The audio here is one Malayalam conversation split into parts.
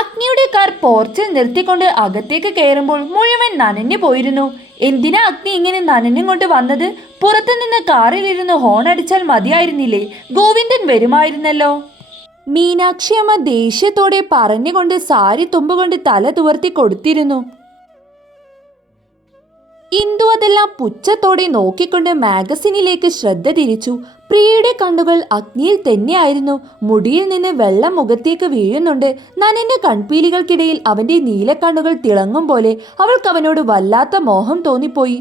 അഗ്നിയുടെ കാർ പോർച്ചിൽ നിർത്തിക്കൊണ്ട് അകത്തേക്ക് കയറുമ്പോൾ മുഴുവൻ നനഞ്ഞു പോയിരുന്നു. എന്തിനാ അഗ്നി ഇങ്ങനെ നനഞ്ഞും കൊണ്ട് വന്നത്? പുറത്തുനിന്ന് കാറിലിരുന്ന് ഹോൺ അടിച്ചാൽ മതിയായിരുന്നില്ലേ? ഗോവിന്ദൻ വരുമായിരുന്നല്ലോ. മീനാക്ഷിയമ്മ ദേഷ്യത്തോടെ പറഞ്ഞുകൊണ്ട് സാരി തുമ്പുകൊണ്ട് തല തുവർത്തി കൊടുത്തിരുന്നു. ഇന്ദു അതെല്ലാം പുച്ഛത്തോടെ നോക്കിക്കൊണ്ട് മാഗസിനിലേക്ക് ശ്രദ്ധ തിരിച്ചു. പ്രിയയുടെ കണ്ണുകൾ അഗ്നിയിൽ തന്നെയായിരുന്നു. മുടിയിൽ നിന്ന് വെള്ളം മുഖത്തേക്ക് വീഴുന്നുണ്ട്. നനന്റെ കൺപീലികൾക്കിടയിൽ അവന്റെ നീലക്കണ്ണുകൾ തിളങ്ങും പോലെ അവൾക്ക് അവനോട് വല്ലാത്ത മോഹം തോന്നിപ്പോയി.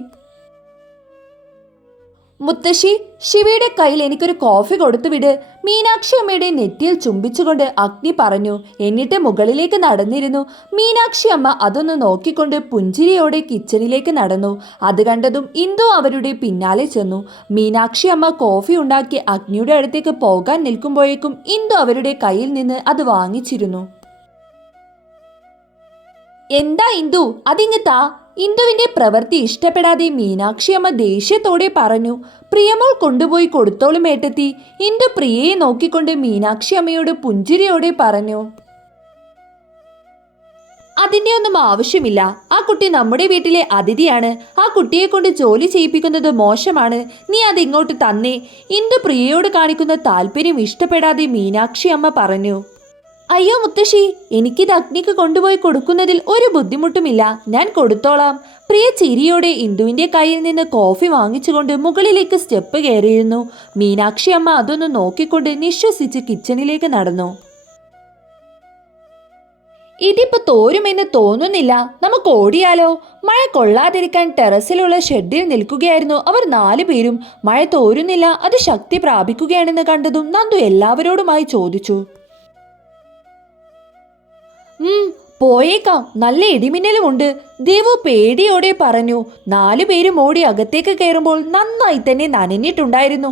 മുത്തശ്ശി ശിവയുടെ കയ്യിൽ എനിക്കൊരു കോഫി കൊടുത്തുവിട് മീനാക്ഷി അമ്മയുടെ നെറ്റിയിൽ ചുംബിച്ചുകൊണ്ട് അഗ്നി പറഞ്ഞു. എന്നിട്ട് മുകളിലേക്ക് നടന്നിരുന്നു. മീനാക്ഷി അമ്മ അതൊന്ന് നോക്കിക്കൊണ്ട് പുഞ്ചിരിയോടെ കിച്ചണിലേക്ക് നടന്നു. അത് കണ്ടതും ഇന്ദു അവരുടെ പിന്നാലെ ചെന്നു. മീനാക്ഷി അമ്മ കോഫി ഉണ്ടാക്കി അഗ്നിയുടെ അടുത്തേക്ക് പോകാൻ നിൽക്കുമ്പോഴേക്കും ഇന്ദു അവരുടെ കയ്യിൽ നിന്ന് അത് വാങ്ങിച്ചിരുന്നു. എന്താ ഇന്ദു? അതിങ്ങ് ഇന്ദുവിന്റെ പ്രവൃത്തി ഇഷ്ടപ്പെടാതെ മീനാക്ഷി അമ്മ ദേഷ്യത്തോടെ പറഞ്ഞു പ്രിയമോൾ കൊണ്ടുപോയി കൊടുത്തോളും ഏട്ടത്തി. ഇന്ദു പ്രിയയെ നോക്കിക്കൊണ്ട് മീനാക്ഷി അമ്മയോട് പുഞ്ചിരിയോടെ പറഞ്ഞു അതിന്റെ ഒന്നും ആവശ്യമില്ല. ആ കുട്ടി നമ്മുടെ വീട്ടിലെ അതിഥിയാണ്. ആ കുട്ടിയെ കൊണ്ട് ജോലി ചെയ്യിപ്പിക്കുന്നത് മോശമാണ്. നീ അത് ഇങ്ങോട്ട് തന്നേ. ഇന്ദു പ്രിയയോട് കാണിക്കുന്ന താല്പര്യം ഇഷ്ടപ്പെടാതെ മീനാക്ഷി അമ്മ പറഞ്ഞു അയ്യോ മുത്തശ്ശി എനിക്കിത് അഗ്നിക്ക് കൊണ്ടുപോയി കൊടുക്കുന്നതിൽ ഒരു ബുദ്ധിമുട്ടുമില്ല. ഞാൻ കൊടുത്തോളാം. പ്രിയ ചിരിയോടെ ഇന്ദുവിന്റെ കയ്യിൽ നിന്ന് കോഫി വാങ്ങിച്ചുകൊണ്ട് മുകളിലേക്ക് സ്റ്റെപ്പ് കയറിയിരുന്നു. മീനാക്ഷി അമ്മ അതൊന്ന് നോക്കിക്കൊണ്ട് നിശ്വസിച്ച് കിച്ചണിലേക്ക് നടന്നു. ഇതിപ്പോ തോരുമെന്ന് തോന്നുന്നില്ല. നമുക്ക് ഓടിയാലോ? മഴ കൊള്ളാതിരിക്കാൻ ടെറസിലുള്ള ഷെഡിൽ നിൽക്കുകയായിരുന്നു അവർ നാലു പേരും. മഴ തോരുന്നില്ല അത് ശക്തി പ്രാപിക്കുകയാണെന്ന് കണ്ടതും നന്ദു എല്ലാവരോടുമായി ചോദിച്ചു. പോയേക്കാം. നല്ല ഇടിമിന്നലുമുണ്ട്. ദേവു പേടിയോടെ പറഞ്ഞു നാലു പേരും ഓടി അകത്തേക്ക് കയറുമ്പോൾ നന്നായി തന്നെ നനഞ്ഞിട്ടുണ്ടായിരുന്നു.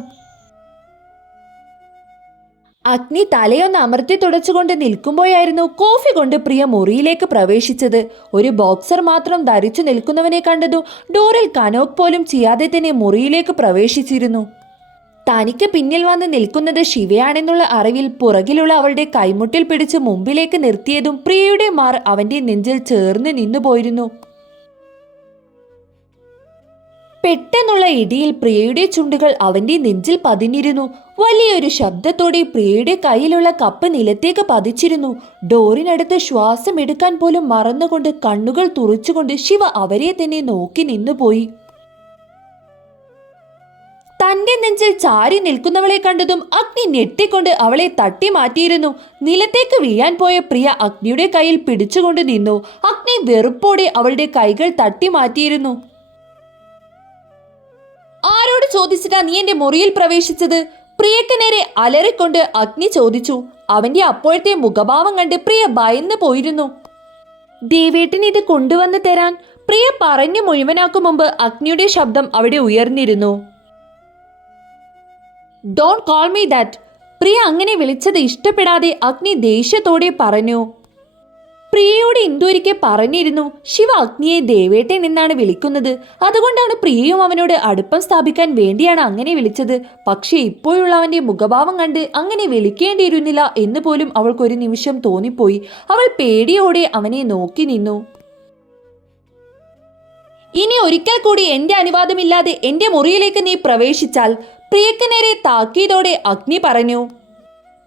അഗ്നി തലയൊന്ന് അമർത്തി തുടച്ചുകൊണ്ട് നിൽക്കുമ്പോഴായിരുന്നു കോഫി കൊണ്ട് പ്രിയ മുറിയിലേക്ക് പ്രവേശിച്ചത്. ഒരു ബോക്സർ മാത്രം ധരിച്ചു നിൽക്കുന്നവനെ കണ്ടതു ഡോറിൽ കനോക്ക് പോലും ചെയ്യാതെ തന്നെ മുറിയിലേക്ക് പ്രവേശിച്ചിരുന്നു. തനിക്ക് പിന്നിൽ വന്ന് നിൽക്കുന്നത് ശിവയാണെന്നുള്ള അറിവിൽ പുറകിലുള്ള അവളുടെ കൈമുട്ടിൽ പിടിച്ച് മുമ്പിലേക്ക് നിർത്തിയതും പ്രിയയുടെ മാർ അവന്റെ നെഞ്ചിൽ ചേർന്ന് നിന്നുപോയിരുന്നു പെട്ടെന്നുള്ള ഇടിയിൽ പ്രിയയുടെ ചുണ്ടുകൾ അവന്റെ നെഞ്ചിൽ പതിഞ്ഞിരുന്നു. വലിയൊരു ശബ്ദത്തോടെ പ്രിയയുടെ കയ്യിലുള്ള കപ്പ് നിലത്തേക്ക് പതിച്ചിരുന്നു. ഡോറിനടുത്ത് ശ്വാസം എടുക്കാൻ പോലും മറന്നുകൊണ്ട് കണ്ണുകൾ തുറച്ചുകൊണ്ട് ശിവ അവരെ തന്നെ നോക്കി നിന്നുപോയി. നെഞ്ചിൽ ചാരി നിൽക്കുന്നവളെ കണ്ടതും അഗ്നി ഞെട്ടിക്കൊണ്ട് അവളെ തട്ടി മാറ്റിയിരുന്നു. നിലത്തേക്ക് വീഴാൻ പോയ പ്രിയ അഗ്നിയുടെ കയ്യിൽ പിടിച്ചുകൊണ്ട് നിന്നു. അഗ്നി വെറുപ്പോടെ അവളുടെ കൈകൾ തട്ടി മാറ്റിയിരുന്നു. ആരോട് ചോദിച്ചിട്ടാ നീ എന്റെ മുറിയിൽ പ്രവേശിച്ചത്? പ്രിയക്ക് നേരെ അലറിക്കൊണ്ട് അഗ്നി ചോദിച്ചു. അവന്റെ അപ്പോഴത്തെ മുഖഭാവം കണ്ട് പ്രിയ ഭയന്നു പോയിരുന്നു. ദേവേട്ടിന് ഇത് കൊണ്ടുവന്ന് തരാൻ? പ്രിയ പറഞ്ഞു മുഴുവനാക്കും മുമ്പ് അഗ്നിയുടെ ശബ്ദം അവിടെ ഉയർന്നിരുന്നു. Don't call me that Priya അങ്ങനെ വിളിച്ചത് ഇഷ്ടപ്പെടാതെ അഗ്നി ദേഷ്യത്തോടെ പറഞ്ഞു. പ്രിയയോട് ഇന്ദുരിക്കെ പറഞ്ഞിരുന്നു ശിവ അഗ്നിയെ ദേവേട്ടൻ എന്നാണ് വിളിക്കുന്നത്. അതുകൊണ്ടാണ് പ്രിയയും അവനോട് അടുപ്പം സ്ഥാപിക്കാൻ വേണ്ടിയാണ് അങ്ങനെ വിളിച്ചത്. പക്ഷേ ഇപ്പോഴുള്ള അവന്റെ മുഖഭാവം കണ്ട് അങ്ങനെ വിളിക്കേണ്ടിയിരുന്നില്ല എന്ന് പോലും അവൾക്കൊരു നിമിഷം തോന്നിപ്പോയി. അവൾ പേടിയോടെ അവനെ നോക്കി നിന്നു. ഇനി ഒരിക്കൽ കൂടി എന്റെ അനുവാദമില്ലാതെ എന്റെ മുറിയിലേക്ക് നീ പ്രവേശിച്ചാൽ പ്രിയക്ക് നേരെ അഗ്നി പറഞ്ഞു.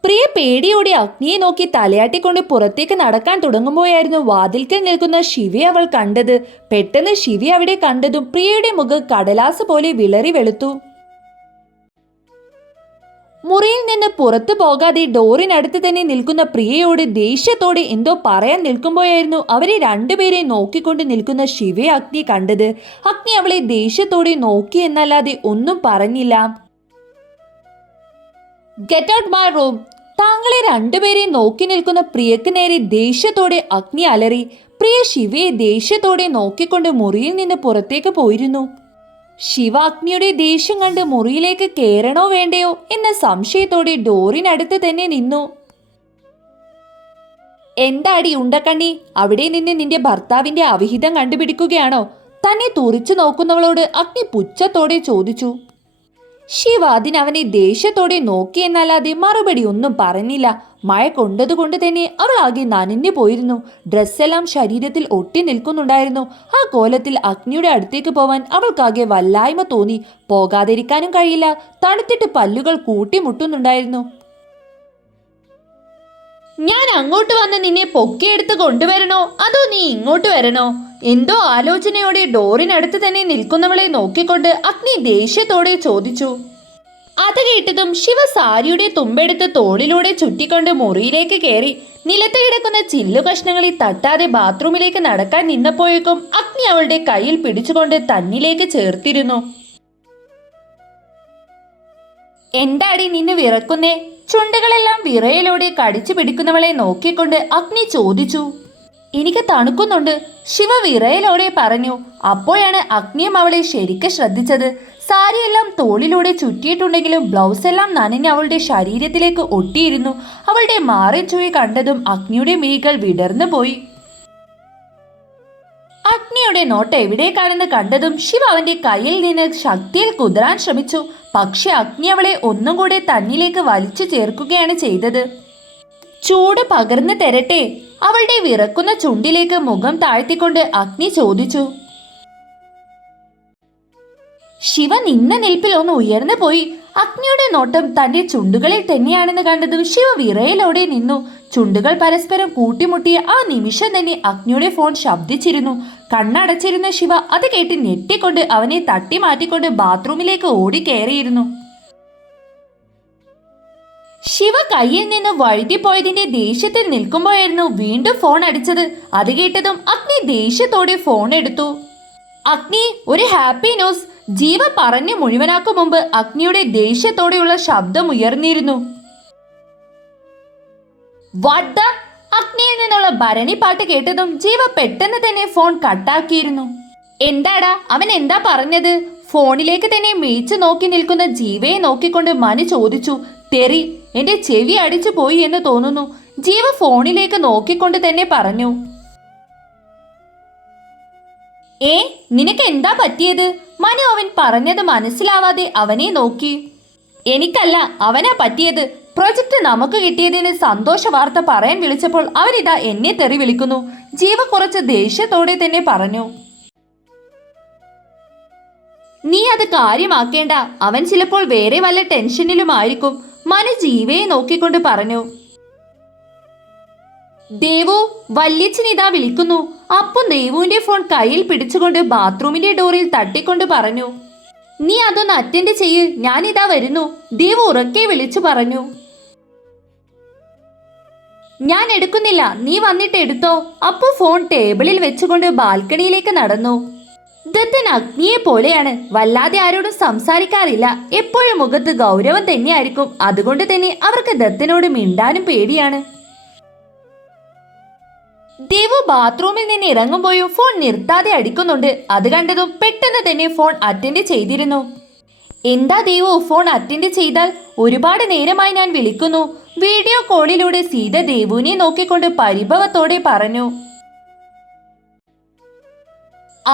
പ്രിയ പേടിയോടെ അഗ്നിയെ നോക്കി തലയാട്ടിക്കൊണ്ട് പുറത്തേക്ക് നടക്കാൻ തുടങ്ങുമ്പോഴായിരുന്നു വാതിൽക്കൽ നിൽക്കുന്ന ശിവയെ അവൾ കണ്ടത്. പെട്ടെന്ന് ശിവി അവിടെ കണ്ടതും പ്രിയയുടെ മുഖം കടലാസ് പോലെ വിളറി വെളുത്തു. മുറിയിൽ നിന്ന് പുറത്തു പോകാതെ ഡോറിനടുത്ത് തന്നെ നിൽക്കുന്ന പ്രിയയോട് ദേഷ്യത്തോടെ എന്തോ പറയാൻ നിൽക്കുമ്പോഴായിരുന്നു അവരെ രണ്ടുപേരെ നോക്കിക്കൊണ്ട് നിൽക്കുന്ന ശിവയെ അഗ്നി കണ്ടത്. അഗ്നി അവളെ ദേഷ്യത്തോടെ നോക്കി എന്നല്ലാതെ ഒന്നും പറഞ്ഞില്ല. ഗെറ്റ് ഔട്ട് മൈ റൂം താങ്കളെ രണ്ടുപേരെ നോക്കി നിൽക്കുന്ന പ്രിയക്ക് നേരെ ദേഷ്യത്തോടെ അഗ്നി അലറി. പ്രിയ ശിവയെ ദേഷ്യത്തോടെ നോക്കിക്കൊണ്ട് മുറിയിൽ നിന്ന് പുറത്തേക്ക് പോയിരുന്നു. ശിവ അഗ്നിയുടെ ദേഷ്യം കണ്ട് മുറിയിലേക്ക് കയറണോ വേണ്ടയോ എന്ന സംശയത്തോടെ ഡോറിനടുത്ത് തന്നെ നിന്നു. എന്താടി ഉണ്ടക്കണ്ണി? അവിടെ നിന്ന് നിന്റെ ഭർത്താവിന്റെ അവിഹിതം കണ്ടുപിടിക്കുകയാണോ? തന്നെ തുറിച്ചു നോക്കുന്നവളോട് അഗ്നി പുച്ഛത്തോടെ ചോദിച്ചു. ശിവ അതിനവനെ ദേഷ്യത്തോടെ നോക്കിയെന്നല്ലാതെ മറുപടി ഒന്നും പറഞ്ഞില്ല. മഴ കൊണ്ടതുകൊണ്ട് തന്നെ അവൾ ആകെ നനഞ്ഞു പോയിരുന്നു. ഡ്രസ്സെല്ലാം ശരീരത്തിൽ ഒട്ടി നിൽക്കുന്നുണ്ടായിരുന്നു. ആ കോലത്തിൽ അഗ്നിയുടെ അടുത്തേക്ക് പോവാൻ അവൾക്കാകെ വല്ലായ്മ തോന്നി. പോകാതിരിക്കാനും കഴിയില്ല. തണുത്തിട്ട് പല്ലുകൾ കൂട്ടിമുട്ടുന്നുണ്ടായിരുന്നു. ഞാൻ അങ്ങോട്ട് വന്ന് നിന്നെ പൊക്കിയെടുത്ത് കൊണ്ടുവരണോ? അതോ നീ ഇങ്ങോട്ട് വരണോ? എന്തോ ആലോചനയോടെ ഡോറിനടുത്ത് തന്നെ നിൽക്കുന്നവളെ നോക്കിക്കൊണ്ട് അഗ്നി ദേഷ്യത്തോടെ ചോദിച്ചു. അത് കേട്ടതും ശിവ സാരിയുടെ തുമ്പെടുത്ത് തോളിലൂടെ ചുറ്റിക്കൊണ്ട് മുറിയിലേക്ക് കയറി നിലത്ത് കിടക്കുന്ന ചില്ലു കഷ്ണങ്ങളിൽ തട്ടാതെ ബാത്റൂമിലേക്ക് നടക്കാൻ നിന്നപ്പോഴേക്കും അഗ്നി അവളുടെ കയ്യിൽ പിടിച്ചുകൊണ്ട് തന്നിലേക്ക് ചേർത്തിരുന്നു. എന്താടി നിന്നെ വിറക്കുന്നേ? ചുണ്ടുകളെല്ലാം വിറയലോടെ കടിച്ചു പിടിക്കുന്നവളെ നോക്കിക്കൊണ്ട് അഗ്നി ചോദിച്ചു. എനിക്ക് തണുക്കുന്നുണ്ട്. ശിവ വിറയലോടെ പറഞ്ഞു അപ്പോഴാണ് അഗ്നിയം അവളെ ശരിക്ക് ശ്രദ്ധിച്ചത്. സാരിയെല്ലാം തോളിലൂടെ ചുറ്റിയിട്ടുണ്ടെങ്കിലും ബ്ലൗസ് എല്ലാം നനഞ്ഞ് അവളുടെ ശരീരത്തിലേക്ക് ഒട്ടിയിരുന്നു. അവളുടെ മാറി ചുഴി കണ്ടതും അഗ്നിയുടെ മീകൾ വിടർന്നു പോയി. അഗ്നിയുടെ നോട്ട് എവിടേക്കാണെന്ന് കണ്ടതും ശിവ അവന്റെ കയ്യിൽ നിന്ന് ശക്തിയിൽ കുതിരാൻ ശ്രമിച്ചു. പക്ഷെ അഗ്നി അവളെ ഒന്നും കൂടെ തന്നിലേക്ക് വലിച്ചു ചേർക്കുകയാണ് ചെയ്തത്. ചൂട് പകർന്നു തരട്ടെ. അവളുടെ വിറക്കുന്ന ചുണ്ടിലേക്ക് മുഖം താഴ്ത്തിക്കൊണ്ട് അഗ്നി ചോദിച്ചു. ശിവ നിന്ന നിൽപ്പിൽ ഒന്ന് ഉയർന്നു പോയി. അഗ്നിയുടെ നോട്ടം തന്റെ ചുണ്ടുകളിൽ തന്നെയാണെന്ന് കണ്ടതും ശിവ വിറയിലോടെ നിന്നു. ചുണ്ടുകൾ പരസ്പരം കൂട്ടിമുട്ടിയ ആ നിമിഷം തന്നെ അഗ്നിയുടെ ഫോൺ ശബ്ദിച്ചിരുന്നു. കണ്ണടച്ചിരുന്ന ശിവ അത് കേട്ട് ഞെട്ടിക്കൊണ്ട് അവനെ തട്ടി മാറ്റിക്കൊണ്ട് ബാത്റൂമിലേക്ക് ഓടി കയറിയിരുന്നു ശിവ കയ്യിൽ നിന്ന് വഴുതിപ്പോയതിന്റെ ദേഷ്യത്തിൽ നിൽക്കുമ്പോഴായിരുന്നു വീണ്ടും ഫോൺ അടിച്ചത്. അത് കേട്ടതും അഗ്നി ദേഷ്യത്തോടെ ഫോൺ എടുത്തു. അഗ്നി ഒരു ഹാപ്പി ന്യൂസ് ജീവ പറഞ്ഞു മുഴുവനാക്കും മുമ്പ് അഗ്നിയുടെ ദേഷ്യത്തോടെയുള്ള ശബ്ദം ഉയർന്നിരുന്നു. അഗ്നിയിൽ നിന്നുള്ള ഭരണി പാട്ട് കേട്ടതും ജീവ പെട്ടെന്ന് തന്നെ ഫോൺ കട്ടാക്കിയിരുന്നു. എന്താടാ? അവൻ എന്താ പറഞ്ഞത്? ഫോണിലേക്ക് തന്നെ മേച്ചു നോക്കി നിൽക്കുന്ന ജീവയെ നോക്കിക്കൊണ്ട് മനു ചോദിച്ചു. തെറി എന്റെ ചെവി അടിച്ചു പോയി എന്ന് തോന്നുന്നു. ജീവ ഫോണിലേക്ക് നോക്കിക്കൊണ്ട് തന്നെ പറഞ്ഞു. ഏ നിനക്ക് എന്താ പറ്റിയത്? മനു അവൻ പറഞ്ഞത് മനസ്സിലാവാതെ അവനെ നോക്കി. എനിക്കല്ല അവനാ പറ്റിയത്. പ്രൊജക്ട് നമുക്ക് കിട്ടിയതിന് സന്തോഷ വാർത്ത പറയാൻ വിളിച്ചപ്പോൾ അവനിതാ എന്നെ തെറി വിളിക്കുന്നു. ജീവ കുറച്ച് ദേഷ്യത്തോടെ തന്നെ പറഞ്ഞു. നീ അത് കാര്യമാക്കേണ്ട. അവൻ ചിലപ്പോൾ വേറെ വല്ല ടെൻഷനിലുമായിരിക്കും. മനു ജീവയെ നോക്കിക്കൊണ്ട് പറഞ്ഞു. ദേവു വല്യച്ഛൻ ഇതാ വിളിക്കുന്നു. അപ്പം ദേവുവിന്റെ ഫോൺ കയ്യിൽ പിടിച്ചുകൊണ്ട് ബാത്റൂമിന്റെ ഡോറിൽ തട്ടിക്കൊണ്ട് പറഞ്ഞു. നീ അതൊന്ന് അറ്റൻഡ് ചെയ്യ് ഞാനിതാ വരുന്നു. ദേവു ഉറക്കെ വിളിച്ചു പറഞ്ഞു. ഞാൻ എടുക്കുന്നില്ല നീ വന്നിട്ട് എടുത്തോ. അപ്പു ഫോൺ ടേബിളിൽ വെച്ചുകൊണ്ട് ബാൽക്കണിയിലേക്ക് നടന്നു. ദത്തൻ അഗ്നിയെ പോലെയാണ്. വല്ലാതെ ആരോടും സംസാരിക്കാറില്ല. എപ്പോഴും മുഖത്ത് ഗൗരവം തന്നെയായിരിക്കും. അതുകൊണ്ട് തന്നെ അവർക്ക് ദത്തനോട് മിണ്ടാനും പേടിയാണ്. ദേവു ബാത്റൂമിൽ നിന്ന് ഇറങ്ങുമ്പോഴും ഫോൺ നിർത്താതെ അടിക്കുന്നുണ്ട്. അത് കണ്ടതും പെട്ടെന്ന് തന്നെ ഫോൺ അറ്റൻഡ് ചെയ്തിരുന്നു. എന്താ ദേവു ഫോൺ അറ്റൻഡ് ചെയ്താൽ? ഒരുപാട് നേരമായി ഞാൻ വിളിക്കുന്നു. വീഡിയോ കോളിലൂടെ സീത ദേവുവിനെ നോക്കിക്കൊണ്ട് പരിഭവത്തോടെ പറഞ്ഞു.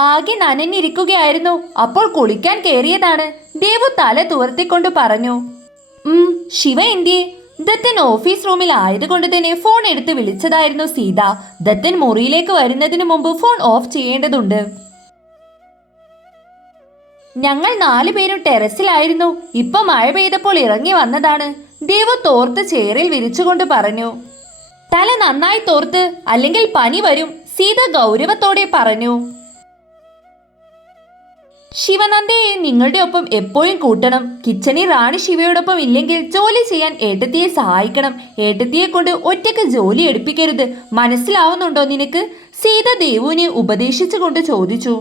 ആകെ നനഞ്ഞിരിക്കുകയായിരുന്നു. അപ്പോൾ കുളിക്കാൻ കയറിയതാണ് ദേവു തല തുവർത്തിക്കൊണ്ട് പറഞ്ഞു ഉം ശിവ എന്തിയെ ദത്തൻ ഓഫീസ് റൂമിൽ ആയതുകൊണ്ട് തന്നെ ഫോൺ എടുത്ത് വിളിച്ചതായിരുന്നു സീത. ദത്തൻ മുറിയിലേക്ക് വരുന്നതിന് മുമ്പ് ഫോൺ ഓഫ് ചെയ്യേണ്ടതുണ്ട്. ഞങ്ങൾ നാലു പേരും ടെറസിലായിരുന്നു. ഇപ്പൊ മഴ പെയ്തപ്പോൾ ഇറങ്ങി വന്നതാണ്. ദേവു തോർത്ത് ചേറിൽ വിരിച്ചുകൊണ്ട് പറഞ്ഞു തല നന്നായി തോർത്ത് അല്ലെങ്കിൽ പനി വരും സീത ഗൗരവത്തോടെ പറഞ്ഞു. ശിവനന്ദയെ നിങ്ങളുടെ ഒപ്പം എപ്പോഴും കൂട്ടണം. കിച്ചണിൽ റാണി ശിവയോടൊപ്പം ഇല്ലെങ്കിൽ ജോലി ചെയ്യാൻ ഏട്ടത്തിയെ സഹായിക്കണം. ഏട്ടത്തിയെ കൊണ്ട് ഒറ്റയ്ക്ക് ജോലി എടുപ്പിക്കരുത്. മനസ്സിലാവുന്നുണ്ടോ നിനക്ക്? സീത ദേവുവിനെ ഉപദേശിച്ചുകൊണ്ട് ചോദിച്ചു.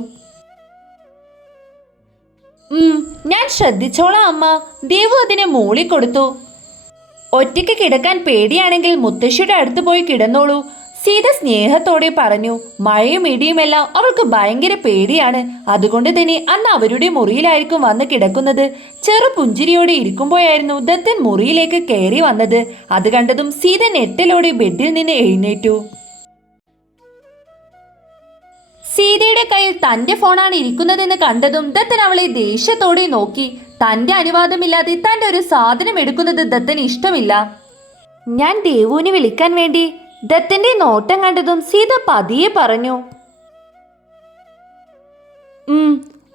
ഞാൻ ശ്രദ്ധിച്ചോളാം അമ്മ. ദേവു അതിനെ മൂളി കൊടുത്തു ഒറ്റയ്ക്ക് കിടക്കാൻ പേടിയാണെങ്കിൽ മുത്തശ്ശിയുടെ അടുത്ത് പോയി കിടന്നോളൂ. സീത സ്നേഹത്തോടെ പറഞ്ഞു മഴയും ഇടിയുമെല്ലാം അവൾക്ക് ഭയങ്കര പേടിയാണ്. അതുകൊണ്ട് തന്നെ അന്ന് അവരുടെ മുറിയിലായിരിക്കും വന്ന് കിടക്കുന്നത്. ചെറു പുഞ്ചിരിയോടെ ഇരിക്കുമ്പോഴായിരുന്നു ദത്തൻ മുറിയിലേക്ക് കയറി വന്നത്. അത് കണ്ടതും സീത നെട്ടലോടെ ബെഡിൽ നിന്ന് എഴുന്നേറ്റു. സീതയുടെ കയ്യിൽ തന്റെ ഫോണാണ് ഇരിക്കുന്നതെന്ന് കണ്ടതും ദത്തൻ അവളെ ദേഷ്യത്തോടെ നോക്കി. തന്റെ അനുവാദമില്ലാതെ തന്റെ ഒരു സാധനം എടുക്കുന്നത് ദത്തന് ഇഷ്ടമില്ല. ഞാൻ ദേവുവിനെ വിളിക്കാൻ വേണ്ടി ദത്തന്റെ നോട്ടം കണ്ടതും സീത പതിയെ പറഞ്ഞു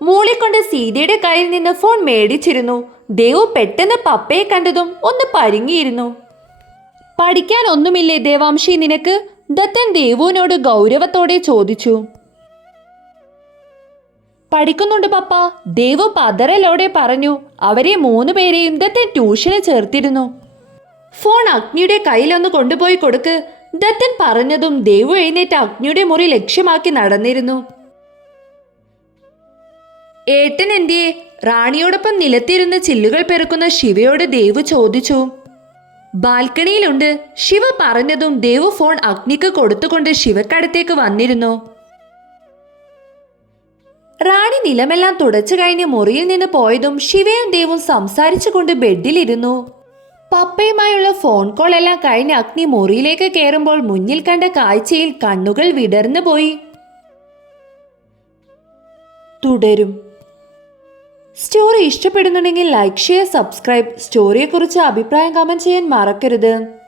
മൂളിക്കൊണ്ട് സീതയുടെ കയ്യിൽ നിന്ന് ഫോൺ മേടിച്ചിരുന്നു. ദേവു പെട്ടെന്ന് പപ്പയെ കണ്ടതും ഒന്ന് പരുങ്ങിയിരുന്നു. പഠിക്കാൻ ഒന്നുമില്ലേ ദേവാംശി നിനക്ക്? ദത്തൻ ദേവുവിനോട് ഗൗരവത്തോടെ ചോദിച്ചു. പഠിക്കുന്നുണ്ട് പപ്പ ദേവു പതറലോടെ പറഞ്ഞു. അവരെ മൂന്ന് പേരെയും ദത്തൻ ട്യൂഷന് ചേർത്തിരുന്നു. ഫോൺ അഗ്നിയുടെ കയ്യിലൊന്ന് കൊണ്ടുപോയി കൊടുക്ക്. ദത്തൻ പറഞ്ഞതും ദേവു എഴുന്നേറ്റ് അഗ്നിയുടെ മുറി ലക്ഷ്യമാക്കി നടന്നിരുന്നു. ഏട്ടൻ എന്തിയെ? റാണിയോടൊപ്പം നിലത്തിരുന്ന് ചില്ലുകൾ പെറുക്കുന്ന ശിവയോട് ദേവു ചോദിച്ചു. ബാൽക്കണിയിലുണ്ട്. ശിവ പറഞ്ഞതും ദേവു ഫോൺ അഗ്നിക്ക് കൊടുത്തുകൊണ്ട് ശിവക്കടുത്തേക്ക് വന്നിരുന്നു. റാണി നിലമെല്ലാം തുടച്ചു കഴിഞ്ഞ് മുറിയിൽ നിന്ന് പോയതും ശിവയും ദേവും സംസാരിച്ചുകൊണ്ട് ബെഡിലിരുന്നു. പപ്പയുമായുള്ള ഫോൺ കോൾ എല്ലാം കഴിഞ്ഞ് അഗ്നി മുറിയിലേക്ക് കയറുമ്പോൾ മുന്നിൽ കണ്ട കാഴ്ചയിൽ കണ്ണുകൾ വിടർന്നു പോയി. തുടരും. സ്റ്റോറി ഇഷ്ടപ്പെടുന്നുണ്ടെങ്കിൽ ലൈക്ക് ഷെയർ സബ്സ്ക്രൈബ് സ്റ്റോറിയെക്കുറിച്ച് അഭിപ്രായം കമന്റ് ചെയ്യാൻ മറക്കരുത്.